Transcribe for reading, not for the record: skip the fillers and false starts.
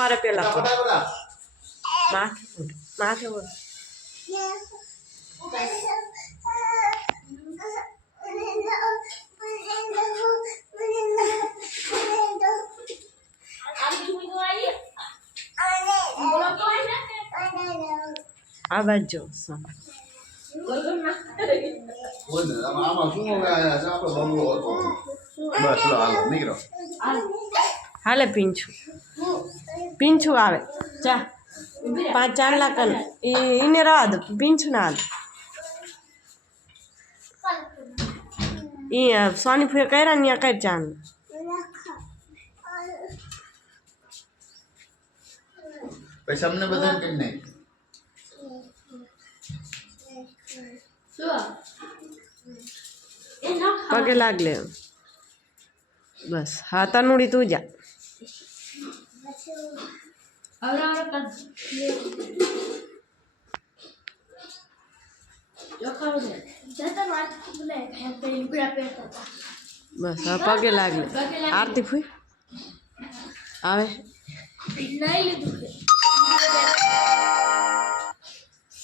પપ્પારે પેલા માથે માથે બોલ આ બાજુ હાલે પીંછું આવે ચા 5-4 લાખ એને રવા દો પીંછું ના હાલ એ સોની ફૂએ કર્યા ને કઈ ચાંદ પૈસા અમને બધા કઈ નહીં પગે લાગ લે બસ હા તનુડી તું જા બસ હા પગે લાગ લે આરતી ફૂઈ આવે